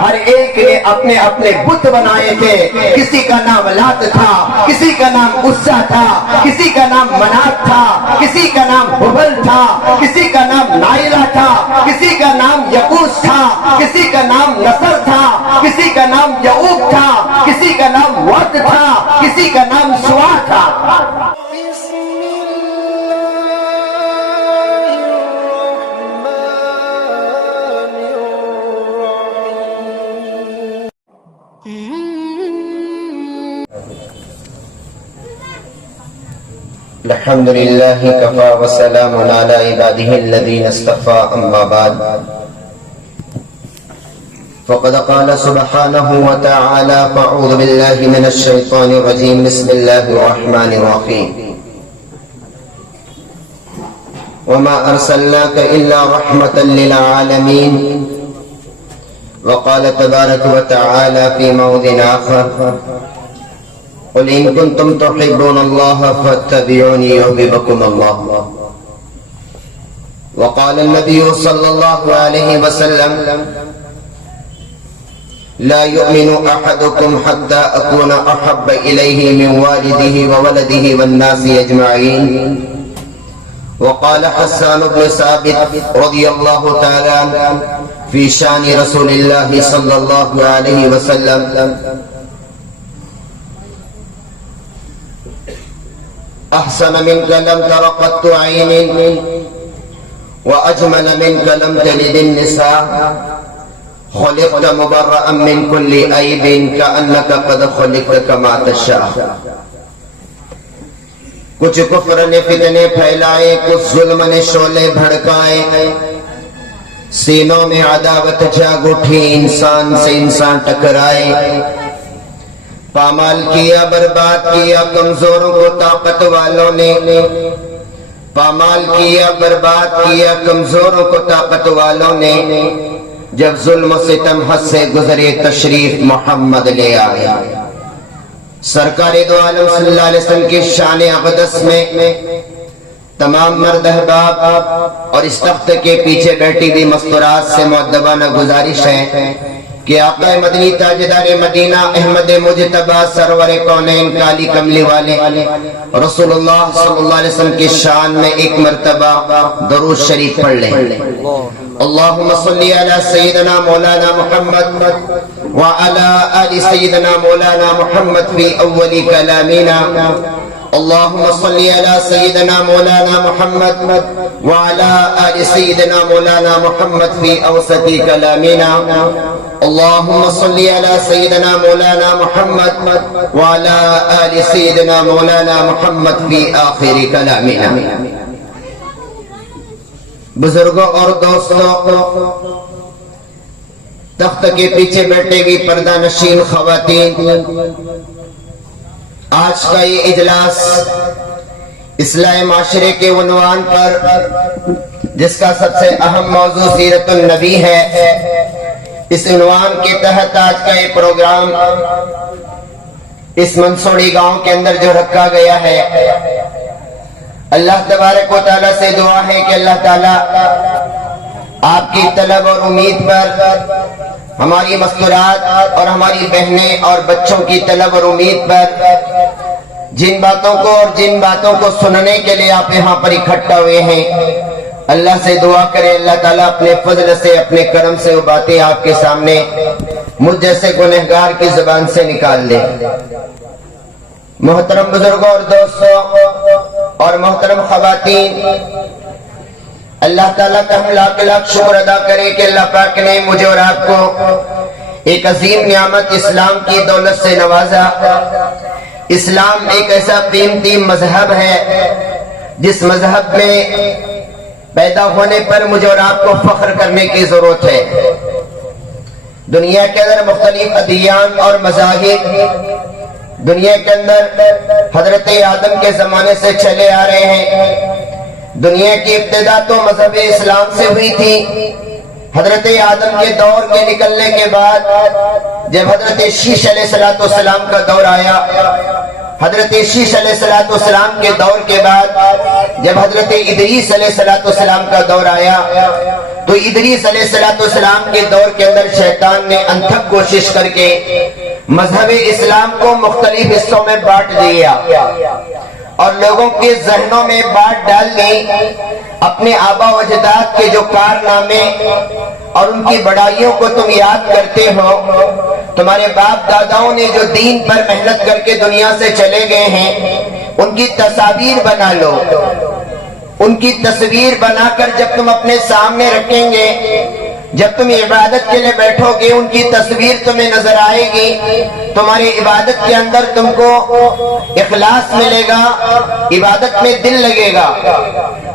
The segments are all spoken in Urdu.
ہر ایک نے اپنے اپنے بت بنائے تھے. کسی کا نام لات تھا, کسی کا نام عزا تھا, کسی کا نام منات تھا, کسی کا نام ہبل تھا, کسی کا نام نائلہ تھا, کسی کا نام یقوس تھا, کسی کا نام نصر تھا, کسی کا نام یعوق تھا, کسی کا نام ود تھا, کسی کا نام سوا تھا. الحمد لله كفى وسلام على عباده الذين اصطفى أما بعد فقد قال سبحانه وتعالى فأعوذ بالله من الشيطان الرجيم بسم الله الرحمن الرحيم وما أرسلناك إلا رحمة للعالمين وقال تبارك وتعالى في موضع آخر قل إن كنتم تحبون الله فاتبعوني يحببكم الله وقال النبي صلى الله عليه وسلم لا يؤمن أحدكم حتى أكون أحب إليه من والده وولده والناس أجمعين. وقال حسان بن ثابت رضي الله تعالى عنه في شان رسول الله صلى الله عليه وسلم أحسن منك لم تر قط عين وأجمل منك لم تلد النساء خلقت مبرأ من كل عيب كأنك قد خلقت كما تشاء. کچھ کفر نے فتنے پھیلائے, کچھ ظلم نے شعلے بھڑکائے, سینوں میں عداوت جاگ اٹھی, انسان سے انسان ٹکرائے. پامال کیا, برباد کیا کمزوروں کو طاقت والوں نے, پامال کیا, برباد کیا کمزوروں کو طاقت والوں نے. جب ظلم و ستم حد سے گزرے تشریف محمد لے آئے. سرکار دو عالم صلی اللہ علیہ وسلم کی شان اقدس میں تمام مرد احباب اور اس تخت کے پیچھے بیٹھی بھی مستورات سے مؤدبانہ گزارش ہے کہ آقا مدنی تاجدار مدینہ احمد مجتبی سرور کونین کالی کملی والے رسول اللہ صلی اللہ علیہ وسلم کی شان میں ایک مرتبہ درود شریف پڑھ لیں. اللہم صلی علی سیدنا مولانا محمد وعلی آل سیدنا مولانا محمد فی اول کلامنا. اللہم صلی علی سیدنا مولانا محمد وعلی آل سیدنا مولانا محمد فی اوسط کلامنا. اللہم صلی علی سیدنا مولانا محمد وعلی آل سیدنا مولانا محمد فی آخر کلامنا. بزرگوں اور دوستوں, تخت کے پیچھے بیٹھے گی پردہ نشین خواتین, آج کا یہ اجلاس اصلاح معاشرے کے عنوان پر جس کا سب سے اہم موضوع سیرت النبی ہے, اس عنوان کے تحت آج کا یہ پروگرام اس منصوری گاؤں کے اندر جو رکھا گیا ہے, اللہ تبارک و تعالیٰ سے دعا ہے کہ اللہ تعالیٰ آپ کی طلب اور امید پر, ہماری مستورات اور ہماری بہنیں اور بچوں کی طلب اور امید پر جن باتوں کو اور جن باتوں کو سننے کے لیے آپ یہاں پر اکٹھا ہوئے ہیں, اللہ سے دعا کرے اللہ تعالیٰ اپنے فضل سے اپنے کرم سے وہ باتیں آپ کے سامنے مجھ جیسے گنہگار کی زبان سے نکال لے. محترم بزرگوں اور دوستوں اور محترم خواتین, اللہ تعالیٰ کا ہم لاکھ لاکھ شکر ادا کرے کہ اللہ پاک نے مجھے اور آپ کو ایک عظیم نعمت اسلام کی دولت سے نوازا. اسلام ایک ایسا قیمتی مذہب ہے جس مذہب میں پیدا ہونے پر مجھے اور آپ کو فخر کرنے کی ضرورت ہے. دنیا کے اندر مختلف ادیان اور مذاہب دنیا کے اندر حضرت آدم کے زمانے سے چلے آ رہے ہیں. دنیا کی ابتدا تو مذہب اسلام سے ہوئی تھی. حضرت آدم کے دور کے نکلنے کے بعد جب حضرت شیش علیہ السلام کا دور آیا, حضرت شیش علیہ السلام کے دور کے بعد جب حضرت ادریس علیہ السلام کا دور آیا, تو ادریس علیہ السلام کے دور کے اندر شیطان نے انتھک کوشش کر کے مذہب اسلام کو مختلف حصوں میں بانٹ دیا اور لوگوں کے ذہنوں میں بات ڈال دی. اپنے آبا و اجداد کے جو کارنامے اور ان کی بڑائیوں کو تم یاد کرتے ہو, تمہارے باپ داداؤں نے جو دین پر محنت کر کے دنیا سے چلے گئے ہیں ان کی تصاویر بنا لو. ان کی تصویر بنا کر جب تم اپنے سامنے رکھیں گے, جب تم عبادت کے لیے بیٹھو گے, ان کی تصویر تمہیں نظر آئے گی. تمہاری عبادت کے اندر تم کو اخلاص ملے گا, عبادت میں دل لگے گا.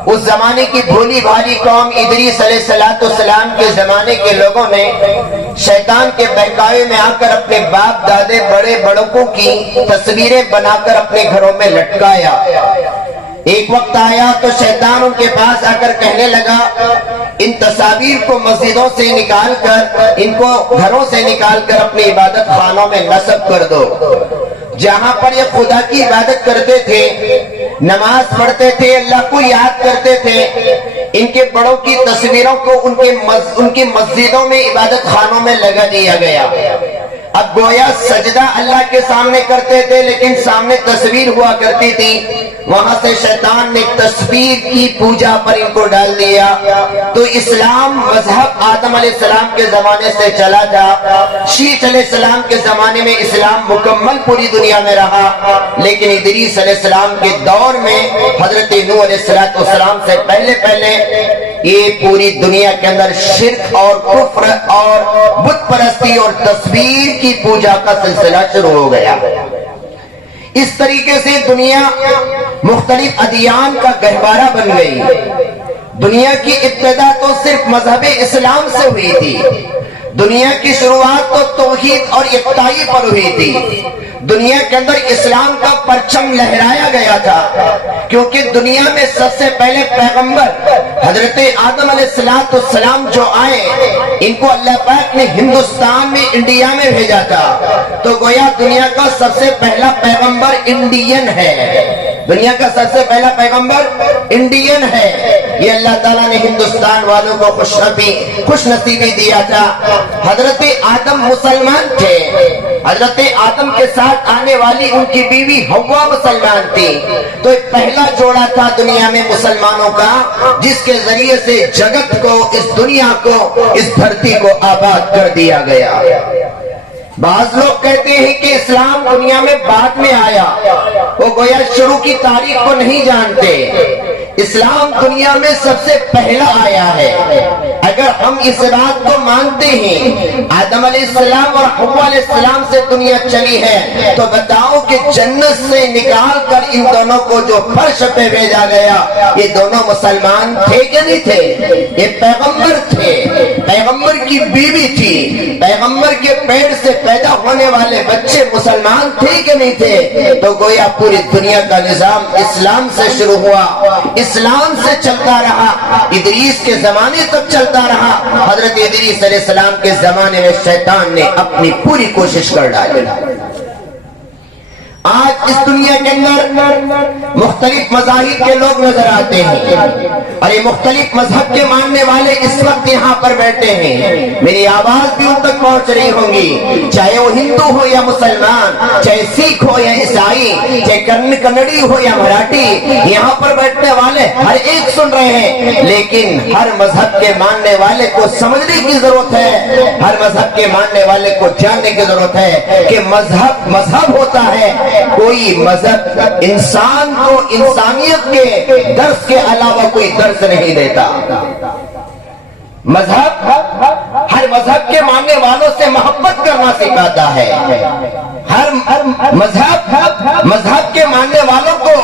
اس زمانے کی بھولی بھالی قوم ادریس علیہ السلام کے زمانے کے لوگوں نے شیطان کے بہکاوے میں آ کر اپنے باپ دادے بڑے بڑوں کی تصویریں بنا کر اپنے گھروں میں لٹکایا. ایک وقت آیا تو شیطان ان کے پاس آ کر کہنے لگا, ان تصاویر کو مسجدوں سے نکال کر, ان کو گھروں سے نکال کر اپنی عبادت خانوں میں نصب کر دو. جہاں پر یہ خدا کی عبادت کرتے تھے, نماز پڑھتے تھے, اللہ کو یاد کرتے تھے, ان کے بڑوں کی تصویروں کو ان کی مسجدوں میں عبادت خانوں میں لگا دیا گیا. اب گویا سجدہ اللہ کے سامنے کرتے تھے لیکن سامنے تصویر ہوا کرتی تھی. وہاں سے شیطان نے تصویر کی پوجا پر ان کو ڈال دیا. تو اسلام مذہب آدم علیہ السلام کے زمانے سے چلا تھا. شیش علیہ السلام کے زمانے میں اسلام مکمل پوری دنیا میں رہا, لیکن ادریس علیہ السلام کے دور میں حضرت نوح علیہ السلام سے پہلے یہ پوری دنیا کے اندر شرک اور کفر اور بت پرستی اور تصویر کی پوجا کا سلسلہ شروع ہو گیا. اس طریقے سے دنیا مختلف ادیان کا گہوارہ بن گئی. دنیا کی ابتدا تو صرف مذہب اسلام سے ہوئی تھی. دنیا کی شروعات تو توحید اور یکتائی پر ہوئی تھی. دنیا کے اندر اسلام کا پرچم لہرایا گیا تھا, کیونکہ دنیا میں سب سے پہلے پیغمبر حضرت آدم علیہ السلام جو آئے, ان کو اللہ پاک نے ہندوستان میں, انڈیا میں بھیجا تھا. تو گویا دنیا کا سب سے پہلا پیغمبر انڈین ہے. دنیا کا سب سے پہلا پیغمبر انڈین ہے. یہ اللہ تعالیٰ نے ہندوستان والوں کو خوش نصیبی دیا تھا. حضرت آدم مسلمان تھے. حضرت آدم کے ساتھ آنے والی ان کی بیوی حوا مسلمان تھی. تو ایک پہلا جوڑا تھا دنیا میں مسلمانوں کا, جس کے ذریعے سے جگت کو, اس دنیا کو, اس دھرتی کو آباد کر دیا گیا. بعض لوگ کہتے ہیں کہ اسلام دنیا میں بعد میں آیا, وہ گویا شروع کی تاریخ کو نہیں جانتے. اسلام دنیا میں سب سے پہلا آیا ہے. اگر ہم اس بات کو مانتے ہیں آدم علیہ السلام اور حوا علیہ السلام سے دنیا چلی ہے, تو بتاؤ کہ جنت سے نکال کر ان دونوں کو جو فرش پہ بھیجا گیا, یہ دونوں مسلمان تھے کہ نہیں تھے؟ یہ پیغمبر تھے, پیغمبر کی بیوی تھی, پیغمبر کے پیٹ سے پیدا ہونے والے بچے مسلمان تھے کہ نہیں تھے؟ تو گویا پوری دنیا کا نظام اسلام سے شروع ہوا, اسلام سے چلتا رہا, ادریس کے زمانے تک چلتا رہا. حضرت ادریس علیہ السلام کے زمانے میں شیطان نے اپنی پوری کوشش کر ڈالی. آج اس دنیا کے اندر مختلف مذاہب کے لوگ نظر آتے ہیں, اور یہ مختلف مذہب کے ماننے والے اس وقت یہاں پر بیٹھے ہیں. میری آواز بھی ان تک پہنچ رہی ہوگی, چاہے وہ ہندو ہو یا مسلمان, چاہے سکھ ہو یا عیسائی, چاہے کنڑی ہو یا مراٹھی, یہاں پر بیٹھنے والے ہر ایک سن رہے ہیں. لیکن ہر مذہب کے ماننے والے کو سمجھنے کی ضرورت ہے, ہر مذہب کے ماننے والے کو جاننے کی ضرورت ہے کہ مذہب ہوتا ہے کوئی مذہب انسان کو انسانیت کے درس کے علاوہ کوئی درس نہیں دیتا. مذہب ہر مذہب کے ماننے والوں سے محبت کرنا سکھاتا ہے. ہر مذہب کے ماننے والوں کو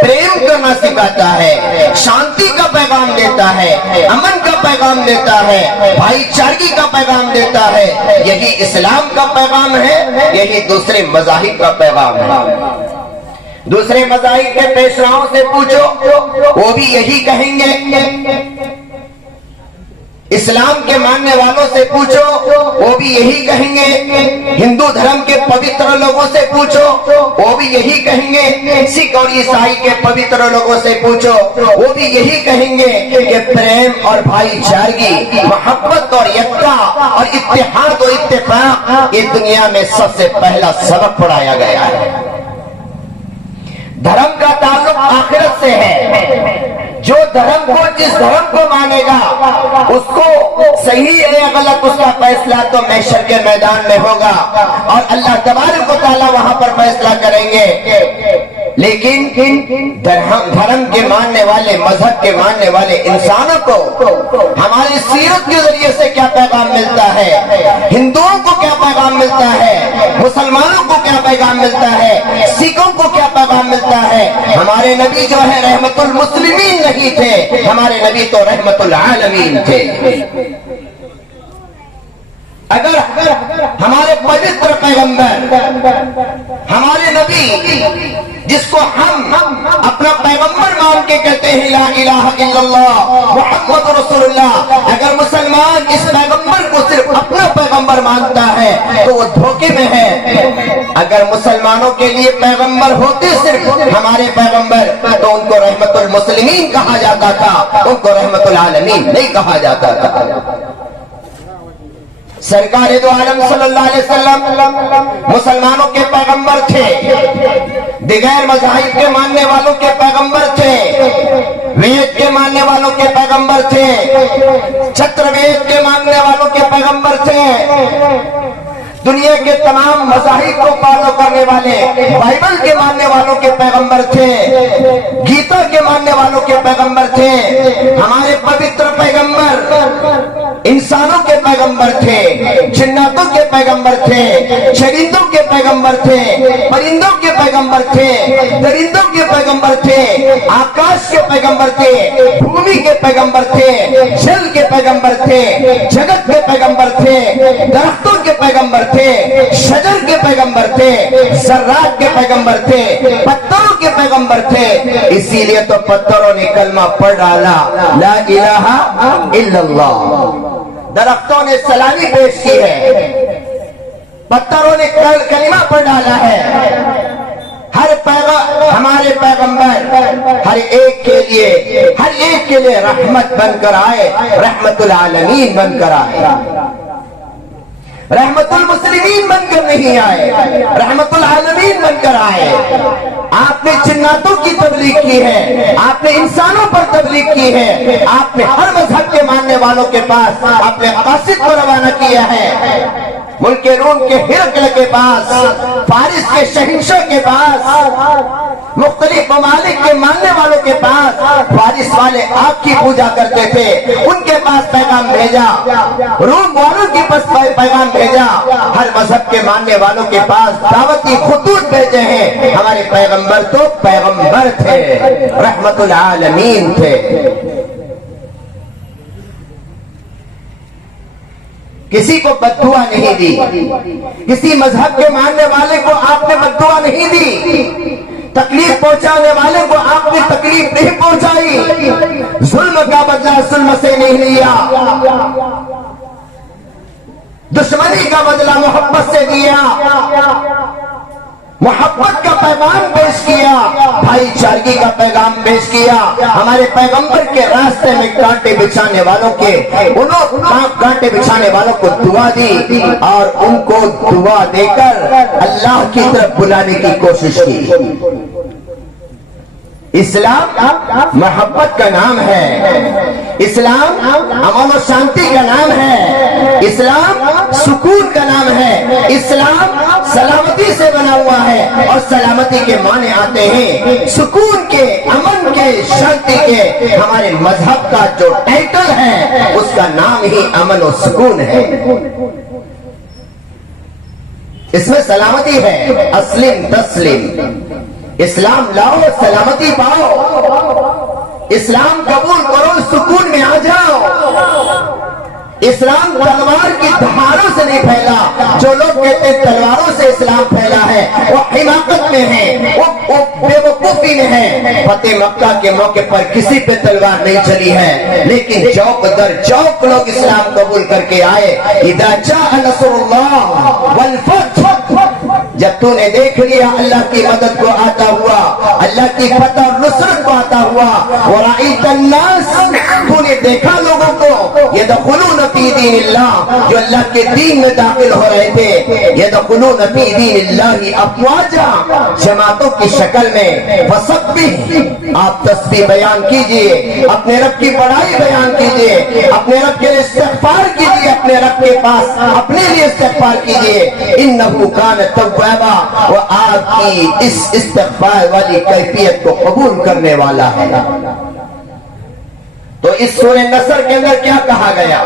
پریم کرنا سکھاتا ہے, شانتی کا پیغام دیتا ہے, امن کا پیغام دیتا ہے, بھائی چارگی کا پیغام دیتا ہے. یہی اسلام کا پیغام ہے, یہی دوسرے مذاہب کا پیغام ہے. دوسرے مذاہب کے پیشواؤں سے پوچھو, وہ بھی یہی کہیں گے. اسلام کے ماننے والوں سے پوچھو وہ بھی یہی کہیں گے، ہندو دھرم کے پوتر لوگوں سے پوچھو وہ بھی یہی کہیں گے، سکھ اور عیسائی کے پوتر لوگوں سے پوچھو وہ بھی یہی کہیں گے کہ پریم اور بھائی چارگی، محبت اور یکتا اور اتحاد اور اتفاق یہ دنیا میں سب سے پہلا سبق پڑھایا گیا ہے۔ دھرم کا تعلق آخرت سے ہے، جو دھرم کو جس دھرم کو مانے گا اس کو صحیح ہے غلط اس کا فیصلہ تو محشر کے میدان میں ہوگا اور اللہ تبارک و تعالیٰ وہاں پر فیصلہ کریں گے۔ لیکن دھرم کے ماننے والے، مذہب کے ماننے والے انسانوں کو ہماری سیرت کے ذریعے سے کیا پیغام ملتا ہے، ہندوؤں کو کیا پیغام ملتا ہے، مسلمانوں کو کیا پیغام ملتا ہے، سکھوں کو کیا پیغام ملتا ہے۔ ہمارے نبی جو ہے رحمت المسلمین نہیں تھے، ہمارے نبی تو رحمت العالمین تھے۔ اگر ہمارے پوتر پیغمبر، ہمارے نبی جس کو ہم اپنا پیغمبر مان کے کہتے ہیں لا الہ الا اللہ محمد رسول اللہ، اگر مسلمان اس پیغمبر کو صرف اپنا پیغمبر مانتا ہے تو وہ دھوکے میں ہے۔ اگر مسلمانوں کے لیے پیغمبر ہوتے صرف ہمارے پیغمبر تو ان کو رحمت المسلمین کہا جاتا تھا، ان کو رحمت العالمین نہیں کہا جاتا تھا۔ سرکار دو عالم صلی اللہ علیہ وسلم مسلمانوں کے پیغمبر تھے، دیگر مذاہب کے ماننے والوں کے پیغمبر تھے، وید کے ماننے والوں کے پیغمبر تھے، چھتر وید کے ماننے والوں کے پیغمبر تھے، دنیا کے تمام مذاہب کو فالو کرنے والے بائبل کے ماننے والوں کے پیغمبر تھے، گیتا کے ماننے والوں کے پیغمبر تھے۔ ہمارے پوتر پیغمبر انسانوں کے پیغمبر تھے، جناتوں کے پیغمبر تھے، چرندوں کے پیغمبر تھے، پرندوں کے پیغمبر تھے، درندوں کے پیغمبر تھے، آکاش کے پیغمبر تھے، بھومی کے پیغمبر تھے، جل کے پیغمبر تھے، جگت کے پیغمبر تھے، درختوں کے پیغمبر تھے، شجر کے پیغمبر تھے، ذرات کے پیغمبر تھے، پتھروں کے پیغمبر تھے۔ اسی لیے تو پتھروں نے کلمہ پڑھ ڈالا لا الہ الا اللہ، درختوں نے سلامی پیش کی ہے، پتھروں نے کلمہ پڑھ ڈالا ہے۔ ہمارے پیغمبر ہر ایک کے لیے رحمت بن کر آئے، رحمت العالمین بن کر آئے، رحمت المسلمین بن کر نہیں آئے، رحمت العالمین بن کر آئے۔ آپ نے جناتوں کی تبلیغ کی ہے، آپ نے انسانوں پر تبلیغ کی ہے، آپ نے ہر مذہب کے ماننے والوں کے پاس اپنے مقاصد کو روانہ کیا ہے۔ ملک روم کے ہرقل کے پاس، فارس کے شہنشاہ کے پاس، مختلف ممالک کے ماننے والوں کے پاس، فارس والے آپ کی پوجا کرتے تھے، ان کے پاس پیغام بھیجا، روم والوں کے پاس پیغام بھیجا، ہر مذہب کے ماننے والوں کے پاس دعوتی خطوط بھیجے ہیں۔ ہمارے پیغمبر تو پیغمبر تھے، رحمت العالمین تھے۔ کسی کو بددعا نہیں دی، کسی مذہب کے ماننے والے کو آپ نے بددعا نہیں دی، تکلیف پہنچانے والے کو آپ نے تکلیف نہیں پہنچائی، ظلم کا بدلہ ظلم سے نہیں لیا، دشمنی کا بدلہ محبت سے دیا، محبت کا پیغام پیش کیا، بھائی چارگی کا پیغام پیش کیا۔ ہمارے پیغمبر کے راستے میں کانٹے بچھانے والوں کو دعا دی اور ان کو دعا دے کر اللہ کی طرف بلانے کی کوشش کی۔ اسلام محبت کا نام ہے، اسلام امن و شانتی کا نام ہے، اسلام سکون کا نام ہے، اسلام سلامتی سے بنا ہوا ہے، اور سلامتی کے معنی آتے ہیں سکون کے، امن کے، شانتی کے۔ ہمارے مذہب کا جو ٹائٹل ہے اس کا نام ہی امن و سکون ہے، اس میں سلامتی ہے۔ اسلم تسلم، اسلام لاؤ سلامتی پاؤ، اسلام قبول کرو سکون میں آ جاؤ۔ اسلام تلوار کی دھاروں سے نہیں پھیلا، جو لوگ کہتے ہیں تلواروں سے اسلام پھیلا ہے وہ حماقت میں ہیں، وہ بیوقوفی میں ہیں۔ فتح مکہ کے موقع پر کسی پہ تلوار نہیں چلی ہے، لیکن چوک در چوک لوگ اسلام قبول کر کے آئے۔ اذا جاء نصر اللہ والفتح، جب تو نے دیکھ لیا اللہ کی مدد کو آتا ہوا، اللہ کی فتح اور نصرت کو آتا ہوا، ورأیت الناس، تو نے دیکھا لوگوں کو یدخلون فی دین اللہ، جو اللہ کے دین میں داخل ہو رہے تھے، یدخلون فی دین اللہ افواجا، جماعتوں کی شکل میں۔ فسبح، آپ تسبیح بیان کیجئے، اپنے رب کی بڑائی بیان کیجئے، اپنے رب کے لیے استغفار کیجئے، اپنے رب کے پاس اپنے لیے استغفار کیجئے۔ انہ کان توابا، وہ آپ کی اس استغفار والی کیفیت کو قبول کرنے والا ہے۔ تو اس سورہ نصر کے اندر کیا کہا گیا؟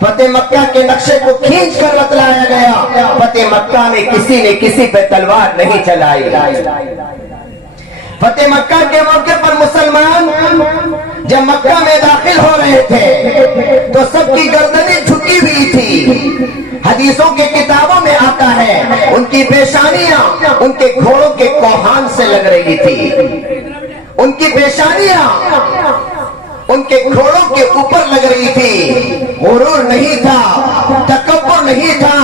فتح مکہ کے نقشے کو کھینچ کر بتلایا گیا۔ فتح مکہ میں کسی نے کسی پہ تلوار نہیں چلائی۔ فتح مکہ کے موقع پر مسلمان جب مکہ میں داخل ہو رہے تھے تو سب کی گردنیں جھکی ہوئی تھی۔ حدیثوں کے کتابوں میں آتا ہے ان کی پیشانیاں ان کے گھوڑوں کے کوہان سے لگ رہی تھی، ان کی پیشانیاں ان کے گھوڑوں کے اوپر لگ رہی تھی۔ غرور نہیں تھا، تکبر نہیں تھا،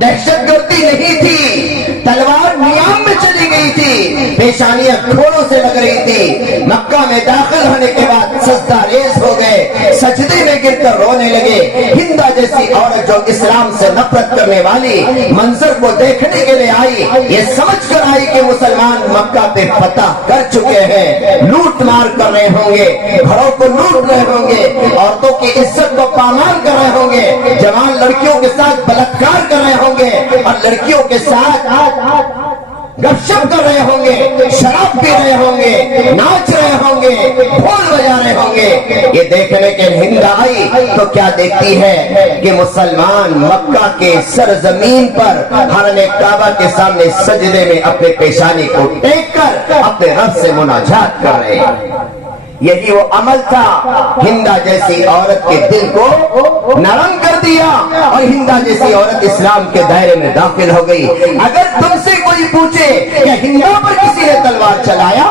دہشت گردی نہیں تھی، تلوار نیام میں چلی گئی تھی، پیشانیاں گھوڑوں سے لگ رہی تھی۔ مکہ میں داخل ہونے کے بعد سجدہ ریز ہو گئے، سجدے میں گر کر رونے لگے۔ ہندا جیسی عورت جو اسلام سے نفرت کرنے والی منظر کو دیکھنے کے لیے آئی، یہ سمجھ کر آئی کہ مسلمان مکہ پہ فتح کر چکے ہیں، لوٹ مار کر رہے ہوں گے، گھروں کو لوٹ رہے ہوں گے، عورتوں کی عزت کو پامال کر رہے ہوں گے، جوان لڑکیوں کے ساتھ بلاತ್ಕಾರ کر رہے ہوں گے، اور لڑکیوں کے ساتھ گپ شپ کر رہے ہوں گے، شراب پی رہے ہوں گے، ناچ رہے ہوں گے، ڈھول بجا رہے ہوں گے۔ یہ دیکھنے کے ہند آئی تو کیا دیکھتی ہے کہ مسلمان مکہ کے سرزمین پر حرم کعبہ کے سامنے سجدے میں اپنے پیشانی کو ٹیک کر اپنے رب سے مناجات کر رہے ہیں۔ یہی وہ عمل تھا، ہندا جیسی عورت کے دل کو نرم کر دیا اور ہندا جیسی عورت اسلام کے دائرے میں داخل ہو گئی۔ اگر تم سے کوئی پوچھے کہ ہندا پر کسی نے تلوار چلایا،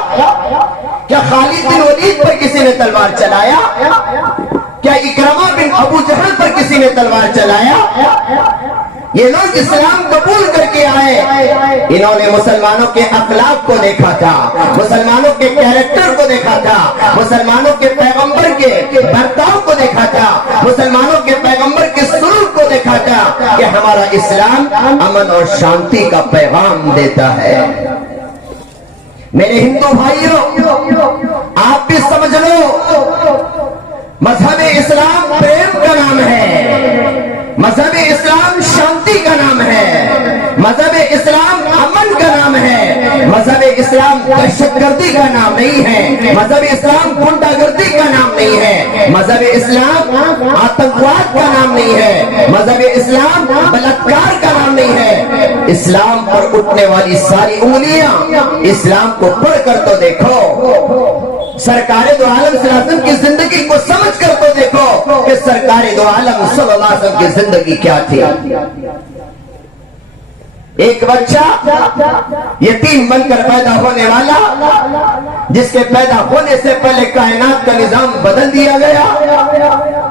کیا خالد بن ولید پر کسی نے تلوار چلایا، کیا اکرمہ بن ابو جہل پر کسی نے تلوار چلایا، یہ لوگ اسلام قبول کر کے آئے، انہوں نے مسلمانوں کے اخلاق کو دیکھا تھا، مسلمانوں کے کیریکٹر کو دیکھا تھا، مسلمانوں کے پیغمبر کے برتاؤ کو دیکھا تھا، مسلمانوں کے پیغمبر کے سلوک کو دیکھا تھا کہ ہمارا اسلام امن اور شانتی کا پیغام دیتا ہے۔ میرے ہندو بھائیوں، آپ بھی سمجھ لو، مذہب اسلام پریم کا نام ہے، مذہب اسلام شانتی کا نام ہے، مذہب اسلام امن کا نام ہے، مذہب اسلام دہشت گردی کا نام نہیں ہے، مذہب اسلام گنڈا گردی کا نام نہیں ہے، مذہب اسلام آتنکواد کا نام نہیں ہے، مذہب اسلام بلاತ್ಕಾರ کا نام نہیں ہے۔ اسلام پر اٹھنے والی ساری انگلیاں اسلام کو پڑھ کر تو دیکھو، سرکار دو عالم صلی اللہ علیہ وسلم کی زندگی کو سمجھ کر تو دیکھو کہ سرکار دو عالم صلی اللہ علیہ وسلم کی زندگی کیا تھی۔ ایک بچہ یتیم بن کر پیدا ہونے والا، جس کے پیدا ہونے سے پہلے کائنات کا نظام بدل دیا گیا،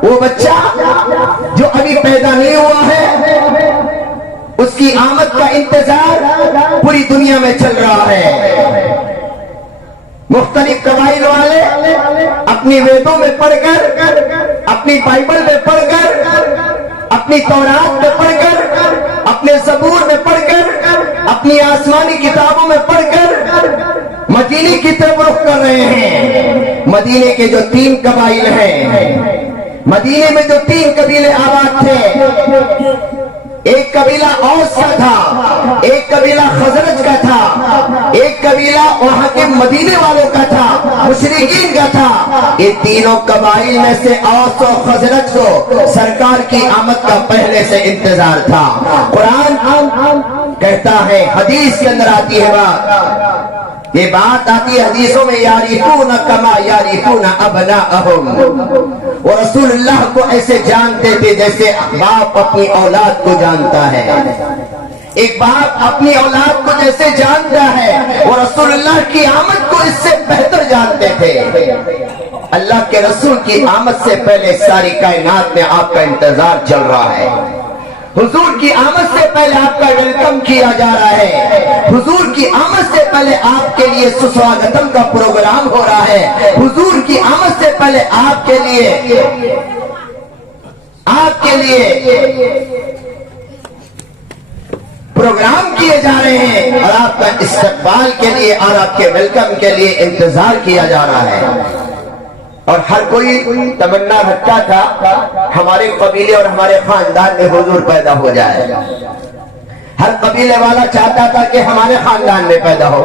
وہ بچہ جو ابھی پیدا نہیں ہوا ہے، اس کی آمد کا انتظار پوری دنیا میں چل رہا ہے۔ مختلف قبائل والے اپنی ویدوں میں پڑھ کر، اپنی بائبل میں پڑھ کر، اپنی تورات میں پڑھ کر، اپنے زبور میں پڑھ کر، اپنی آسمانی کتابوں میں پڑھ کر مدینے کی طرف رخ کر رہے ہیں۔ مدینے کے جو 3 قبائل ہیں، مدینے میں جو 3 قبیلے آباد تھے، ایک قبیلہ اوس کا تھا، ایک قبیلہ خزرج کا تھا، ایک قبیلہ وہاں کے مدینے والوں کا تھا، مشرکین کا تھا۔ یہ تینوں قبائل میں سے اوس و خزرج کو سرکار کی آمد کا پہلے سے انتظار تھا۔ قرآن کہتا ہے، حدیث کے اندر آتی ہے یہ بات آتی ہے حدیثوں میں، یعرفون کما یعرفون ابناءہم، وہ رسول اللہ کو ایسے جانتے تھے جیسے باپ اپنی اولاد کو جانتا ہے۔ ایک باپ اپنی اولاد کو جیسے جانتا ہے وہ رسول اللہ کی آمد کو اس سے بہتر جانتے تھے. اللہ کے رسول کی آمد سے پہلے ساری کائنات میں آپ کا انتظار چل رہا ہے. حضور کی آمد سے پہلے آپ کا ویلکم کیا جا رہا ہے. حضور کی آمد سے پہلے آپ کے لیے سسواگتم کا پروگرام ہو رہا ہے. حضور کی آمد سے پہلے آپ کے لیے پروگرام کیے جا رہے ہیں اور آپ کا استقبال کے لیے اور آپ کے ویلکم کے لیے انتظار کیا جا رہا ہے. اور ہر کوئی تمنا رکھتا تھا ہمارے قبیلے اور ہمارے خاندان میں حضور پیدا ہو جائے. ہر قبیلے والا چاہتا تھا کہ ہمارے خاندان میں پیدا ہو.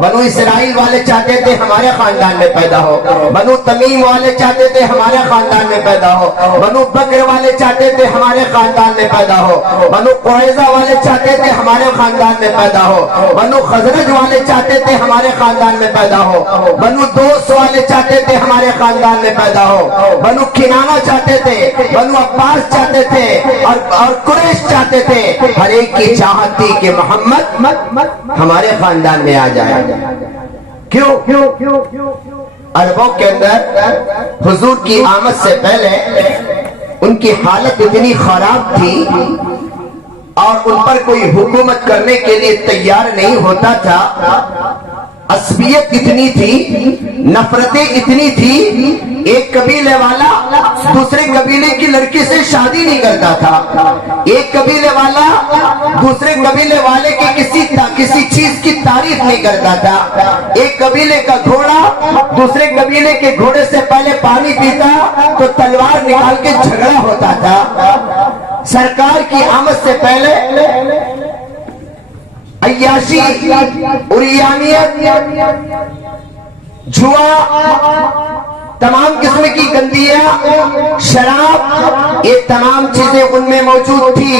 بنو اسرائیل والے چاہتے تھے ہمارے خاندان میں پیدا ہو. بنو تمیم والے چاہتے تھے ہمارے خاندان میں پیدا ہو. بنو بکر والے چاہتے تھے ہمارے خاندان میں پیدا ہو. بنو قریظہ والے چاہتے تھے ہمارے خاندان میں پیدا ہو. بنو خزرج والے چاہتے تھے ہمارے خاندان میں پیدا ہو. بنو دوس والے چاہتے تھے ہمارے خاندان میں پیدا ہو. بنو کنانہ چاہتے تھے, بنو عباس چاہتے تھے اور قریش چاہتے تھے. ہر ایک کی چاہت تھی کہ محمد ہمارے خاندان میں آ جائے. کیوں؟ عربوں کے اندر حضور کی آمد سے پہلے ان کی حالت اتنی خراب تھی اور ان پر کوئی حکومت کرنے کے لیے تیار نہیں ہوتا تھا. عصبیت اتنی تھی, نفرتیں اتنی تھی, ایک قبیلے والا دوسرے قبیلے کی لڑکی سے شادی نہیں کرتا تھا. ایک قبیلے والا دوسرے قبیلے والے کی کسی چیز کی تعریف نہیں کرتا تھا. ایک قبیلے کا گھوڑا دوسرے قبیلے کے گھوڑے سے پہلے پانی پیتا تو تلوار نکال کے جھگڑا ہوتا تھا. سرکار کی آمد سے پہلے عیاشی, عریانیت, جوا, تمام قسم کی گندیاں, شراب, یہ تمام چیزیں ان میں موجود تھی.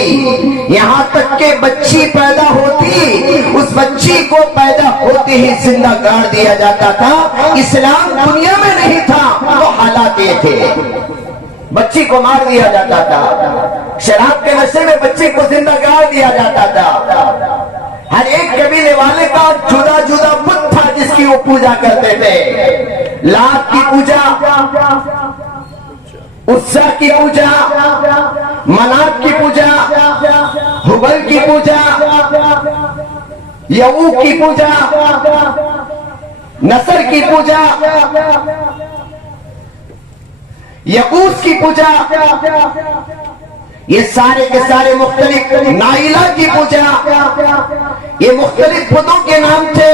یہاں تک کہ بچی پیدا ہوتی, اس بچی کو پیدا ہوتے ہی زندہ گاڑ دیا جاتا تھا. اسلام دنیا میں نہیں تھا تو حالات یہ تھے, بچی کو مار دیا جاتا تھا. شراب کے نشے میں بچی کو زندہ گاڑ دیا جاتا تھا. ہر ایک قبیلے والے کا جدا جدا بت تھا جس کی وہ پوجا کرتے تھے. لات کی پوجا, عزا کی پوجا, منات کی پوجا, ہبل کی پوجا, یعوق کی پوجا, نصر کی پوجا, یقوس کی پوجا, یہ سارے کے سارے مختلف, نائلہ کی پوجا, یہ مختلف بتوں کے نام تھے.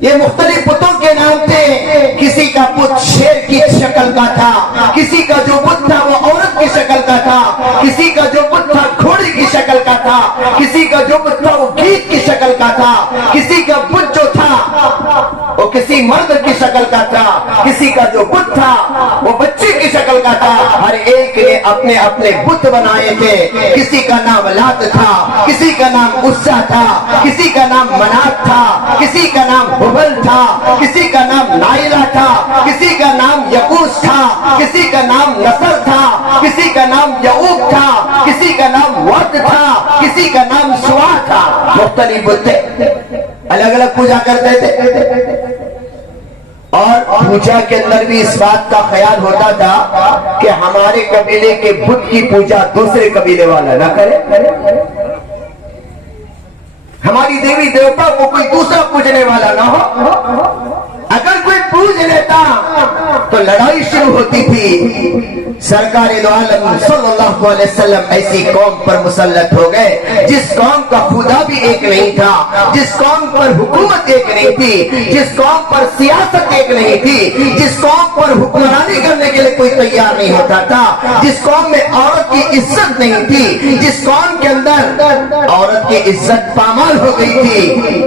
یہ مختلف بتوں کے نام تھے. کسی کا بت شیر کی شکل کا تھا, کسی کا جو بت تھا وہ عورت کی شکل کا تھا, کسی کا جو بت تھا گھوڑی کی شکل کا تھا, کسی کا جو بت تھا وہ گیدڑ کی شکل کا تھا, کسی کا بت جو تھا وہ کسی مرد کی شکل کا تھا, کسی کا جو بت تھا وہ بچے کی شکل کا تھا. ہر ایک نے اپنے اپنے بت بنائے تھے. کسی کا نام لات تھا, کسی کا نام عزا تھا, کسی کا نام منات تھا, کسی کا نام ہبل تھا, کسی کا نام نائلہ تھا, کسی کا نام یقوس تھا, کسی کا نام نصر تھا, کسی کا نام یعوق تھا, کسی کا نام ود تھا, کسی کا نام سوا تھا. مختلف بت تھے, الگ الگ پوجا کرتے تھے. اور پوجا کے اندر بھی اس بات کا خیال ہوتا تھا کہ ہمارے قبیلے کے بت کی پوجا دوسرے قبیلے والا نہ کرے, ہماری دیوی دیوتا کو کوئی دوسرا پوجنے والا نہ ہو. اگر کوئی پوج لیتا تو لڑائی شروع ہوتی تھی. سرکار دو عالم صلی اللہ علیہ وسلم ایسی قوم پر مسلط ہو گئے جس قوم کا خدا بھی ایک نہیں تھا, جس قوم پر حکومت ایک نہیں تھی, جس قوم پر سیاست ایک نہیں تھی, جس قوم پر حکمرانی کرنے کے لیے کوئی تیار نہیں ہوتا تھا, جس قوم میں عورت کی عزت نہیں تھی, جس قوم کے اندر عورت کی عزت پامال ہو گئی تھی.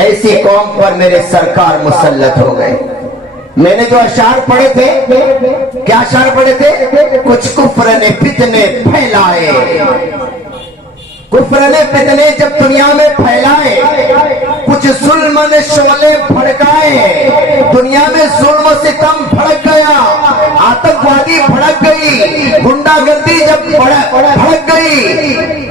ایسی قوم پر میرے سرکار مسلط ہو گئے. میں نے جو اشعار پڑھے تھے, کیا اشعار پڑھے تھے؟ کچھ کفر نے فتنے پھیلائے, کفر نے فتنے جب دنیا میں پھیلائے, کچھ ظلم نے شعلے بھڑکائے, دنیا میں ظلم و ستم بھڑک گیا, آتنکوادی بھڑک گئی, گنڈا گردی جب بھڑک گئی,